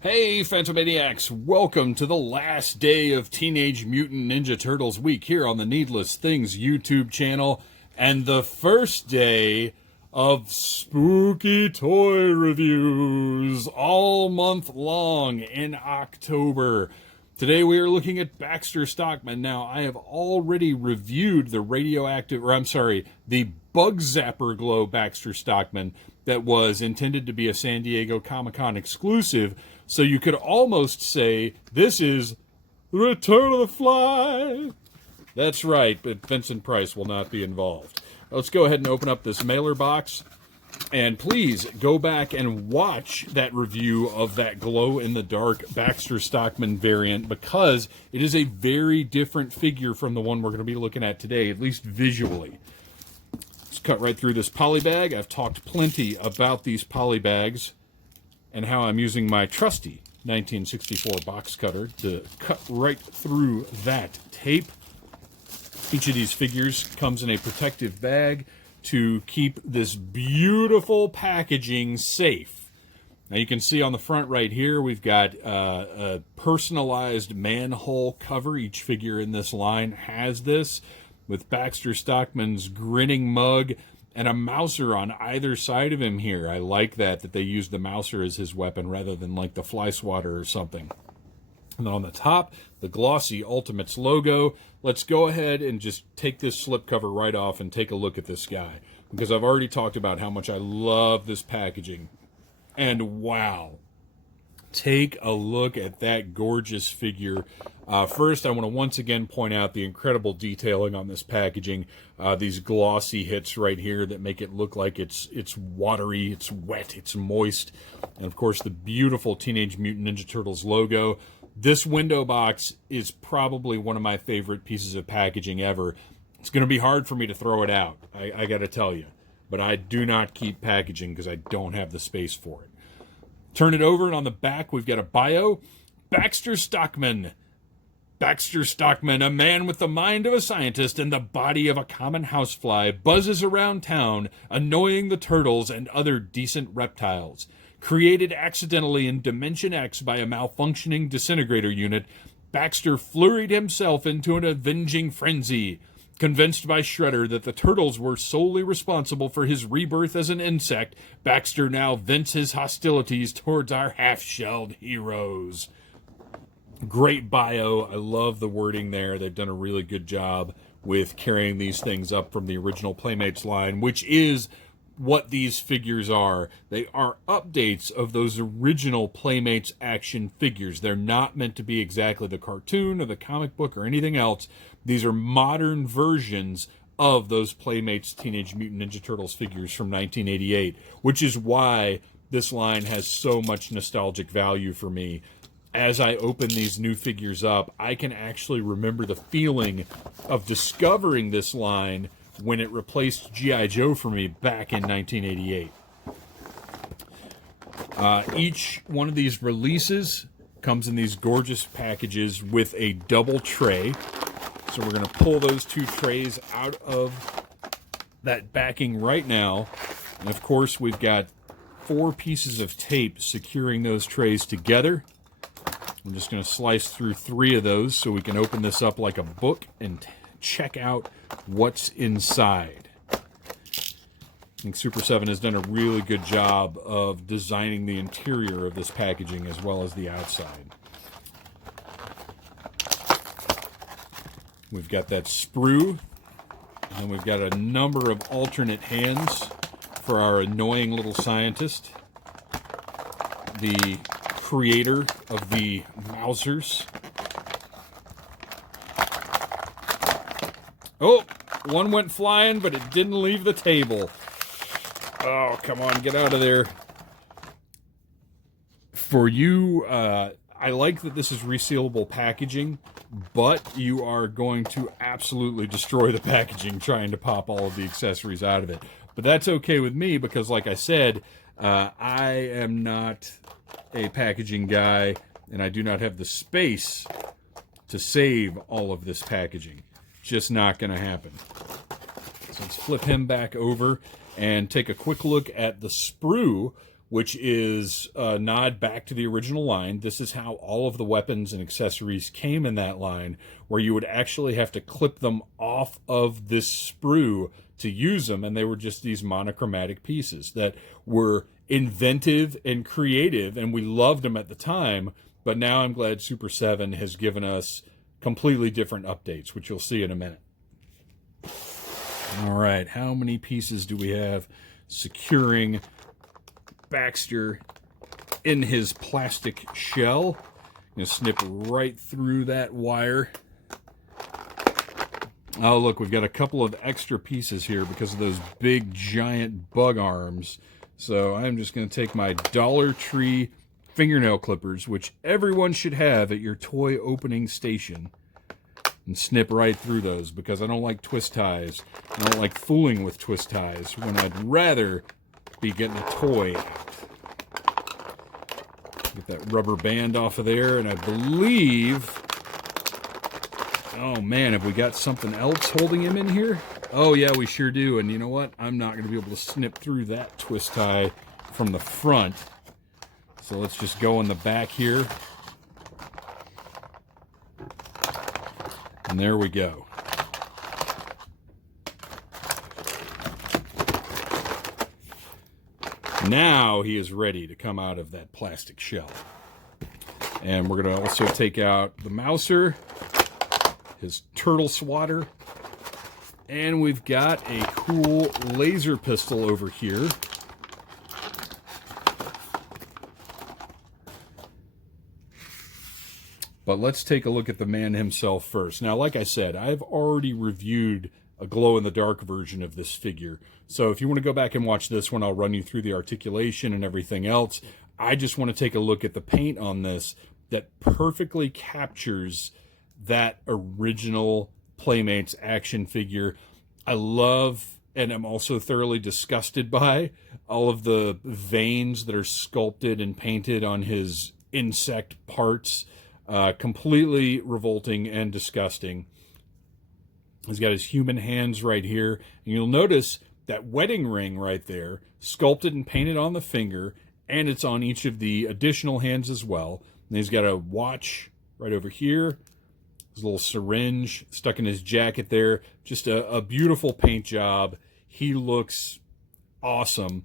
Hey, Phantomaniacs! Welcome to the last day of Teenage Mutant Ninja Turtles week here on the Needless Things YouTube channel, and the first day of spooky toy reviews all month long in October. Today we are looking at Baxter Stockman. Now, I have already reviewed the the Bug Zapper Glow Baxter Stockman that was intended to be a San Diego Comic-Con exclusive, so you could almost say this is the Return of the Fly. That's right, but Vincent Price will not be involved. Let's go ahead and open up this mailer box. And please go back and watch that review of that glow-in-the-dark Baxter Stockman variant, because it is a very different figure from the one we're going to be looking at today, at least visually. Let's cut right through this poly bag. I've talked plenty about these poly bags and how I'm using my trusty 1964 box cutter to cut right through that tape. Each of these figures comes in a protective bag to keep this beautiful packaging safe. Now you can see on the front right here, we've got a personalized manhole cover. Each figure in this line has this, with Baxter Stockman's grinning mug and a mouser on either side of him here. I like that they used the mouser as his weapon rather than like the fly swatter or something. And then on the top, the glossy Ultimates logo. Let's go ahead and just take this slipcover right off and take a look at this guy, because I've already talked about how much I love this packaging. And wow, take a look at that gorgeous figure. First, I want to once again point out the incredible detailing on this packaging. These glossy hits right here that make it look like it's watery, it's wet, it's moist. And of course, the beautiful Teenage Mutant Ninja Turtles logo. This window box is probably one of my favorite pieces of packaging ever. It's going to be hard for me to throw it out, I got to tell you. But I do not keep packaging because I don't have the space for it. Turn it over, and on the back we've got a bio. Baxter Stockman. Baxter Stockman, a man with the mind of a scientist and the body of a common housefly, buzzes around town, annoying the turtles and other decent reptiles. Created accidentally in Dimension X by a malfunctioning disintegrator unit, Baxter flurried himself into an avenging frenzy. Convinced by Shredder that the turtles were solely responsible for his rebirth as an insect, Baxter now vents his hostilities towards our half-shelled heroes. Great bio. I love the wording there. They've done a really good job with carrying these things up from the original Playmates line, which is what these figures are. They are updates of those original Playmates action figures. They're not meant to be exactly the cartoon or the comic book or anything else. These are modern versions of those Playmates Teenage Mutant Ninja Turtles figures from 1988, which is why this line has so much nostalgic value for me. As I open these new figures up, I can actually remember the feeling of discovering this line when it replaced G.I. Joe for me back in 1988. Each one of these releases comes in these gorgeous packages with a double tray. So we're going to pull those two trays out of that backing right now. And of course, we've got 4 pieces of tape securing those trays together. I'm just going to slice through 3 of those so we can open this up like a book and check out what's inside. I think Super 7 has done a really good job of designing the interior of this packaging as well as the outside. We've got that sprue, and we've got a number of alternate hands for our annoying little scientist, the creator of the Mousers. Oh, one went flying, but it didn't leave the table. Oh, come on, get out of there. For you, I like that this is resealable packaging, but you are going to absolutely destroy the packaging trying to pop all of the accessories out of it. But that's okay with me because, like I said, I am not a packaging guy, and I do not have the space to save all of this packaging. Just not going to happen. So let's flip him back over and take a quick look at the sprue, which is a nod back to the original line. This is how all of the weapons and accessories came in that line, where you would actually have to clip them off of this sprue to use them, and they were just these monochromatic pieces that were inventive and creative, and we loved them at the time. But now I'm glad Super 7 has given us completely different updates, which you'll see in a minute. All right, how many pieces do we have securing Baxter in his plastic shell? I'm going to snip right through that wire. Oh, look, we've got a couple of extra pieces here because of those big, giant bug arms. So I'm just going to take my Dollar Tree fingernail clippers, which everyone should have at your toy opening station, and snip right through those because I don't like twist ties. I don't like fooling with twist ties when I'd rather be getting a toy out. Get that rubber band off of there, and I believe... Oh man, have we got something else holding him in here? Oh yeah, we sure do. And you know what? I'm not going to be able to snip through that twist tie from the front. So let's just go in the back here. And there we go. Now he is ready to come out of that plastic shell. And we're going to also take out the Mouser, his turtle swatter, and we've got a cool laser pistol over here. But let's take a look at the man himself first. Now, like I said, I've already reviewed a glow-in-the-dark version of this figure. So if you want to go back and watch this one, I'll run you through the articulation and everything else. I just want to take a look at the paint on this that perfectly captures that original Playmates action figure. I love, and I'm also thoroughly disgusted by, all of the veins that are sculpted and painted on his insect parts. Completely revolting and disgusting. He's got his human hands right here. And you'll notice that wedding ring right there, sculpted and painted on the finger, and it's on each of the additional hands as well. And he's got a watch right over here. His little syringe stuck in his jacket there. Just a beautiful paint job. He looks awesome.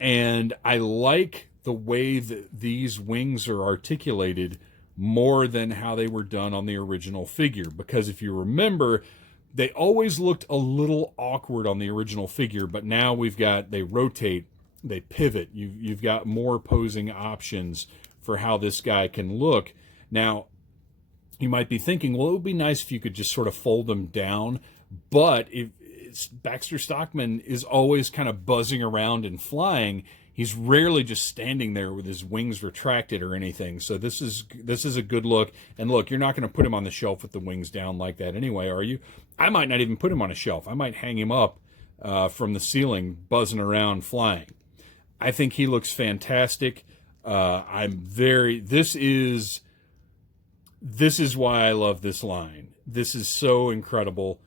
And I like the way that these wings are articulated more than how they were done on the original figure. Because if you remember, they always looked a little awkward on the original figure, but now they rotate, they pivot. You've got more posing options for how this guy can look. Now, you might be thinking, well, it would be nice if you could just sort of fold them down, but Baxter Stockman is always kind of buzzing around and flying. He's rarely just standing there with his wings retracted or anything. So this is a good look. And look, you're not going to put him on the shelf with the wings down like that anyway, are you? I might not even put him on a shelf. I might hang him up from the ceiling, buzzing around, flying. I think he looks fantastic. This is why I love this line. This is so incredible.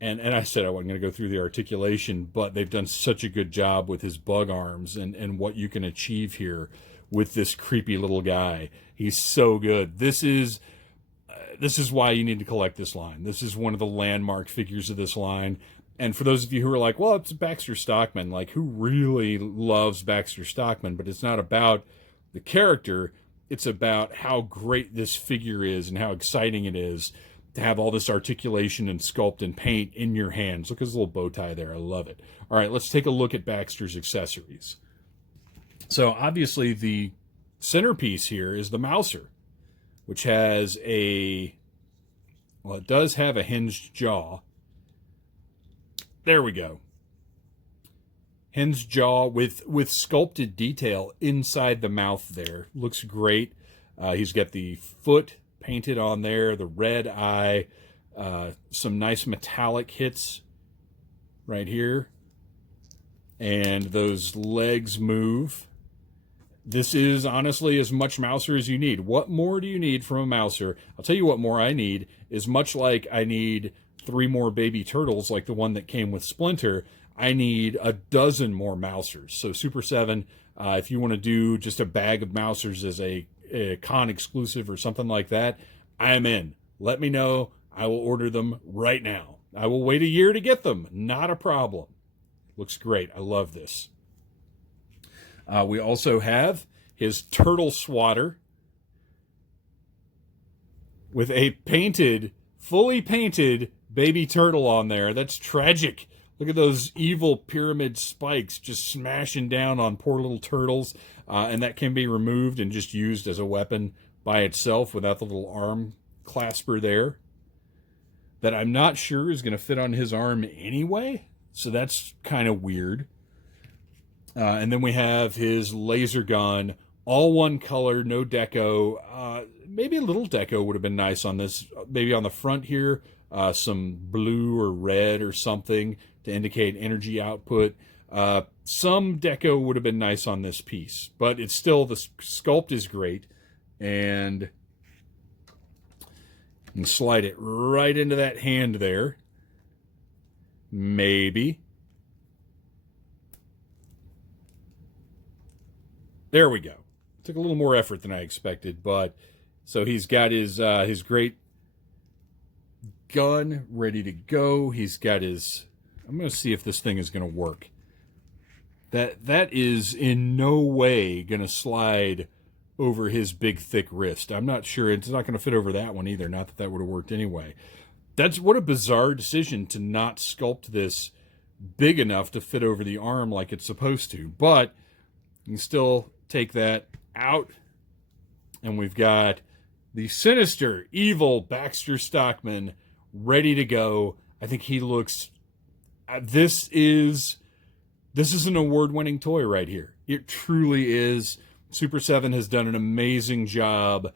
And I said I wasn't going to go through the articulation, but they've done such a good job with his bug arms and what you can achieve here with this creepy little guy. He's so good. This is why you need to collect this line. This is one of the landmark figures of this line. And for those of you who are like, well, it's Baxter Stockman, like, who really loves Baxter Stockman? But it's not about the character. It's about how great this figure is and how exciting it is to have all this articulation and sculpt and paint in your hands. Look at his little bow tie there. I love it. All right, let's take a look at Baxter's accessories. So obviously the centerpiece here is the Mouser, which has it does have a hinged jaw. There we go. Hinged jaw with sculpted detail inside the mouth there. Looks great. He's got the foot painted on there, the red eye, some nice metallic hits right here, and those legs move. This is honestly as much Mouser as you need. What more do you need from a Mouser? I'll tell you what more I need is, much like I need 3 more baby turtles like the one that came with Splinter, I need a dozen more Mousers. So Super 7, If you want to do just a bag of Mousers as a con exclusive or something like that, I am in. Let me know. I will order them right now. I will wait a year to get them. Not a problem. Looks great. I love this. We also have his turtle swatter with a fully painted baby turtle on there. That's tragic. Look at those evil pyramid spikes just smashing down on poor little turtles. And that can be removed and just used as a weapon by itself without the little arm clasper there. That I'm not sure is going to fit on his arm anyway. So that's kind of weird. And then we have his laser gun, all one color, no deco. Maybe a little deco would have been nice on this. Maybe on the front here, some blue or red or something to indicate energy output. Some deco would have been nice on this piece. But it's still, the sculpt is great. And you can slide it right into that hand there. Maybe. There we go. Took a little more effort than I expected, but so he's got his great gun ready to go. He's got his. I'm going to see if this thing is going to work. That is in no way going to slide over his big thick wrist. I'm not sure. It's not going to fit over that one either. Not that that would have worked anyway. That's what a bizarre decision to not sculpt this big enough to fit over the arm like it's supposed to. But you can still take that out. And we've got the sinister, evil Baxter Stockman ready to go. I think he looks... This is an award-winning toy right here. It truly is. Super 7 has done an amazing job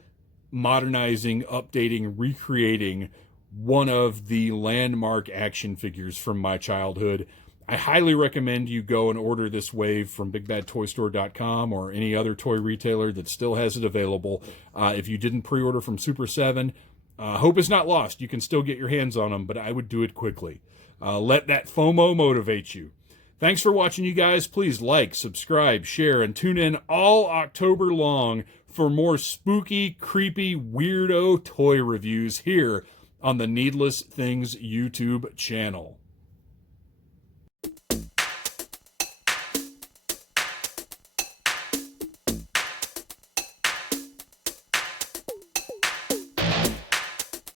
modernizing, updating, recreating one of the landmark action figures from my childhood. I highly recommend you go and order this wave from BigBadToyStore.com or any other toy retailer that still has it available. If you didn't pre-order from Super 7, hope is not lost. You can still get your hands on them, but I would do it quickly. Let that FOMO motivate you. Thanks for watching, you guys. Please like, subscribe, share, and tune in all October long for more spooky, creepy, weirdo toy reviews here on the Needless Things YouTube channel.